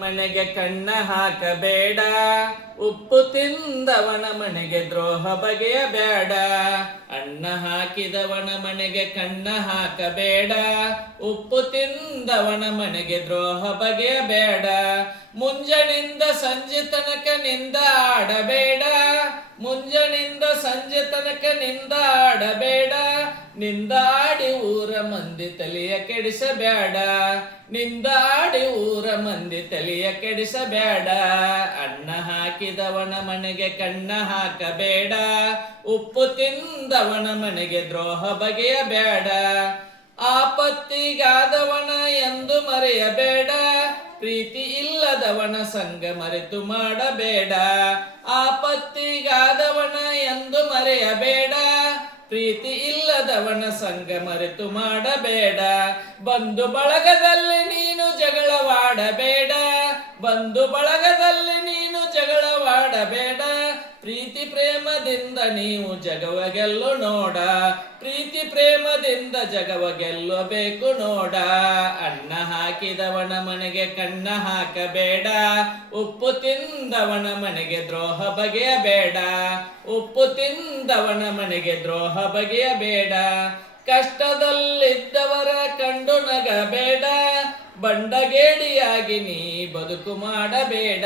ಮನೆಗೆ ಕಣ್ಣ ಹಾಕಬೇಡ, ಉಪ್ಪು ತಿಂದವನ ಮನೆಗೆ ದ್ರೋಹ ಬಗೆಯಬೇಡ. ಅನ್ನ ಹಾಕಿದವನ ಮನೆಗೆ ಕಣ್ಣ ಹಾಕಬೇಡ, ಉಪ್ಪು ತಿಂದವನ ಮನೆಗೆ ದ್ರೋಹ ಬಗೆಯಬೇಡ. ಮುಂಜಾನಿಂದ ಸಂಜೆ ತನಕ ನಿಂದ ಆಡಬೇಡ, ಮುಂಜಾನಿಂದ ಸಂಜೆ ತನಕ ನಿಂದ ಆಡಬೇಡ. ನಿಂದಾಡಿ ಊರ ಮಂದಿ ತಲೆಯ ಕೆಡಿಸಬೇಡ, ನಿಂದಾಡಿ ಊರ ಮಂದಿ ತಲೆಯ ಕೆಡಿಸಬೇಡ. ಅನ್ನ ಹಾಕಿದವನ ಮನೆಗೆ ಕಣ್ಣ ಹಾಕಬೇಡ, ಉಪ್ಪು ತಿಂದವನ ಮನೆಗೆ ದ್ರೋಹ ಬಗೆಯಬೇಡ. ಆಪತ್ತಿಗಾದವನ ಎಂದು ಮರೆಯಬೇಡ, ಪ್ರೀತಿ ಇಲ್ಲದವನ ಸಂಗ ಮರೆತು ಮಾಡಬೇಡ. ಆಪತ್ತಿಗಾದವನ ಎಂದು ಮರೆಯಬೇಡ, ಪ್ರೀತಿ ಇಲ್ಲದವನ ಸಂಗ ಮರೆತು ಮಾಡಬೇಡ. ಬಂಧು ಬಳಗದಲ್ಲಿ ನೀನು ಜಗಳವಾಡಬೇಡ, ಬಂಧು ಬಳಗದಲ್ಲಿ ನೀನು ಜಗಳವಾಡಬೇಡ. ಪ್ರೀತಿ ಪ್ರೇಮದಿಂದ ನೀವು ಜಗವ ಗೆಲ್ಲು ನೋಡ, ಪ್ರೀತಿ ಪ್ರೇಮದಿಂದ ಜಗವ ಗೆಲ್ಲಬೇಕು ನೋಡ. ಅನ್ನ ಹಾಕಿದವನ ಮನೆಗೆ ಕಣ್ಣ ಹಾಕಬೇಡ, ಉಪ್ಪು ತಿಂದವನ ಮನೆಗೆ ದ್ರೋಹ ಬಗೆಯಬೇಡ, ಉಪ್ಪು ತಿಂದವನ ಮನೆಗೆ ದ್ರೋಹ ಬಗೆಯಬೇಡ. ಕಷ್ಟದಲ್ಲಿದ್ದವರ ಕಂಡು ನಗಬೇಡ, ಬಂಡಗೇಡಿಯಾಗಿ ನೀ ಬದುಕು ಮಾಡಬೇಡ.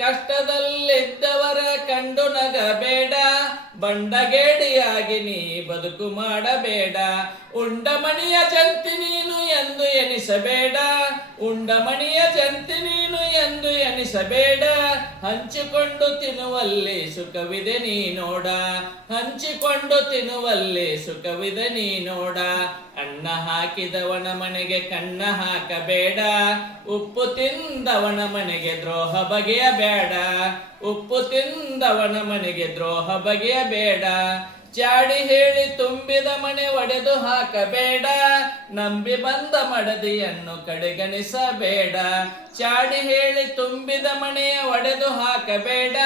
ಕಷ್ಟದಲ್ಲಿದ್ದವರ ಕಂಡು ನಗಬೇಡ, ಬಂಡಗೇಡಿಯಾಗಿ ನೀ ಬದುಕು ಮಾಡಬೇಡ. ಉಂಡಮಣಿಯ ಜಂತಿ ನೀನು ಎಂದು ಎನಿಸಬೇಡ, ಉಂಡಮಣಿಯ ಜಂತಿ ನೀನು ಎಂದು ಎನಿಸಬೇಡ. ಹಂಚಿಕೊಂಡು ತಿನ್ನುವಲ್ಲಿ ಸುಖವಿದೆ ನೀ ನೋಡ, ಹಂಚಿಕೊಂಡು ತಿನ್ನುವಲ್ಲಿ ಸುಖವಿದೆ ನೀ ನೋಡ. ಅನ್ನ ಹಾಕಿದವನ ಮನೆಗೆ ಕಣ್ಣ ಹಾಕಬೇಡ, ಉಪ್ಪು ತಿಂದವನ ಮನೆಗೆ ದ್ರೋಹ ಬಗೆಯಬೇಡ, ಉಪ್ಪು ತಿಂದವನ ಮನೆಗೆ ದ್ರೋಹ ಬಗೆಯಬೇಡ. ಚಾಡಿ ಹೇಳಿ ತುಂಬಿದ ಮನೆ ಒಡೆದು ಹಾಕಬೇಡ, ನಂಬಿ ಬಂದ ಮಡದಿಯನ್ನು ಕಡೆಗಣಿಸಬೇಡ. ಚಾಡಿ ಹೇಳಿ ತುಂಬಿದ ಮನೆಯ ಒಡೆದು ಹಾಕಬೇಡ,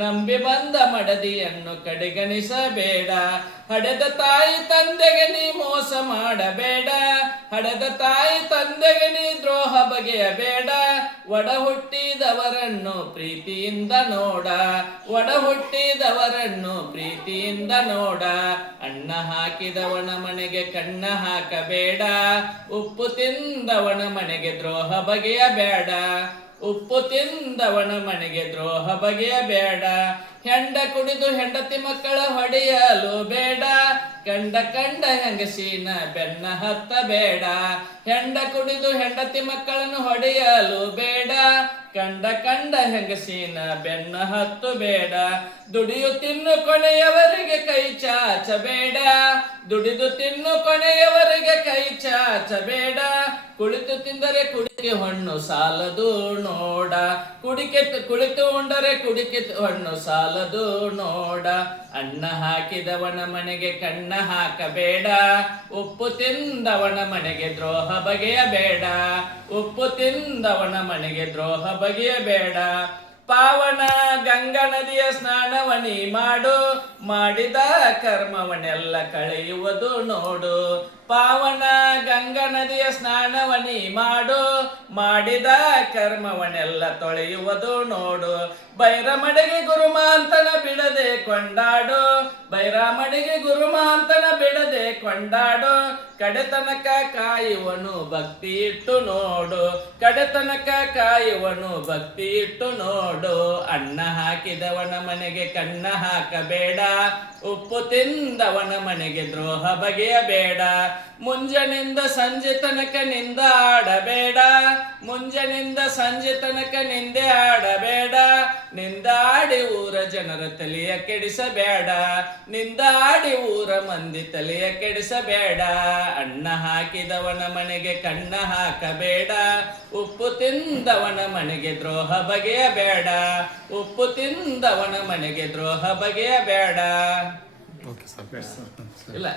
ನಂಬಿ ಬಂದ ಮಡದಿಯನ್ನು ಕಡೆಗಣಿಸಬೇಡ. ಹಡೆದ ತಾಯಿ ತಂದೆಗೆ ನೀ ಮೋಸ ಮಾಡಬೇಡ, ಹಡೆದ ತಾಯಿ ತಂದೆಗೆ ನೀ ದ್ರೋಹ ಬಗೆಯಬೇಡ. ಒಡ ಹುಟ್ಟಿದವರನ್ನು ಪ್ರೀತಿಯಿಂದ ನೋಡ, ಒಡ ಹುಟ್ಟಿದವರನ್ನು ಪ್ರೀತಿಯಿಂದ ನೋಡ. ಅನ್ನ ಹಾಕಿದವನ ಮನೆಗೆ ಕಣ್ಣ ಹಾಕಬೇಡ, ಉಪ್ಪು ತಿಂದವನ ಮನೆಗೆ ದ್ರೋಹ ಬಗೆಯಬೇಡ, ಉಪ್ಪು ತಿಂದವನ ಮನೆಗೆ ದ್ರೋಹ ಬಗೆಯಬೇಡ. ಹೆಂಡ ಕುಡಿದು ಹೆಂಡತಿ ಮಕ್ಕಳ ಹೊಡೆಯಲು ಬೇಡ, ಕಂಡ ಕಂಡ ಹೆಂಗಸಿನ ಬೆನ್ನ ಹತ್ತಬೇಡ. ಹೆಂಡ ಕುಡಿದು ಹೆಂಡತಿ ಮಕ್ಕಳನ್ನು ಹೊಡೆಯಲು ಬೇಡ, ಕಂಡ ಕಂಡ ಹೆಂಗಸಿನ ಬೆನ್ನ ಹತ್ತು ಬೇಡ. ದುಡಿಯು ತಿನ್ನು ಕೊನೆಯವರೆಗೆ ಕೈ ಚಾಚಬೇಡ, ದುಡಿದು ತಿನ್ನು ಕೊನೆಯವರೆಗೆ ಕೈ ಚಾಚಬೇಡ. ಕುಳಿತು ತಿಂದರೆ ಕುಡಿಕೆ ಹಣ್ಣು ಸಾಲದು ನೋಡ, ಕುಳಿತು ಉಂಡರೆ ಕುಡಿಕೆ ಹಣ್ಣು ಸಾಲದು ನೋಡ. ಅನ್ನ ಹಾಕಿದವನ ಮನೆಗೆ ಕಣ್ಣ ಹಾಕಬೇಡ, ಉಪ್ಪು ತಿಂದವನ ಮನೆಗೆ ದ್ರೋಹ ಬಗೆಯಬೇಡ, ಉಪ್ಪು ತಿಂದವನ ಮನೆಗೆ ದ್ರೋಹ ಬಗೆಯಬೇಡ. ಪಾವನ ಗಂಗಾ ನದಿಯ ಸ್ನಾನವನಿ ಮಾಡು, ಮಾಡಿದ ಕರ್ಮವನ್ನೆಲ್ಲ ಕಳೆಯುವುದು ನೋಡು. ಪಾವನ ಗಂಗಾ ನದಿಯ ಸ್ನಾನವನಿ ಮಾಡು, ಮಾಡಿದ ಕರ್ಮವನ್ನೆಲ್ಲ ತೊಳೆಯುವುದು ನೋಡು. ಬೈರಮಡಿಗೆ ಗುರುಮಾಂತನ ಬಿಡದೆ ಕೊಂಡಾಡು, ಬೈರಾಮಡಿಗೆ ಗುರುಮಾಂತನ ಬಿಡದೆ ಕೊಂಡಾಡು. ಕಡೆತನಕ ಕಾಯುವನು ಭಕ್ತಿ ಇಟ್ಟು ನೋಡು, ಕಡೆತನಕ ಕಾಯುವನು ಭಕ್ತಿ ಇಟ್ಟು ನೋಡು. ಅನ್ನ ಹಾಕಿದವನ ಮನೆಗೆ ಕಣ್ಣ ಹಾಕಬೇಡ, ಉಪ್ಪು ತಿಂದವನ ಮನೆಗೆ ದ್ರೋಹ ಬಗೆಯಬೇಡ. ಮುಂಜಾನಿಂದ ಸಂಜೆ ತನಕ ನಿಂದ ಆಡಬೇಡ, ಮುಂಜಾನಿಂದ ಸಂಜೆ ತನಕ ನಿಂದೆ ಆಡಬೇಡ. ನಿಂದಾಡಿ ಊರ ಜನರ ತಲೆಯ ಕೆಡಿಸಬೇಡ, ನಿಂದಾಡಿ ಊರ ಮಂದಿ ತಲೆಯ ಕೆಡಿಸಬೇಡ. ಅನ್ನ ಹಾಕಿದವನ ಮನೆಗೆ ಕಣ್ಣ ಹಾಕಬೇಡ, ಉಪ್ಪು ತಿಂದವನ ಮನೆಗೆ ದ್ರೋಹ ಬಗೆಯಬೇಡ, ಉಪ್ಪು ತಿಂದವನ ಮನೆಗೆ ದ್ರೋಹ ಬಗೆಯಬೇಡ. ಇಲ್ಲ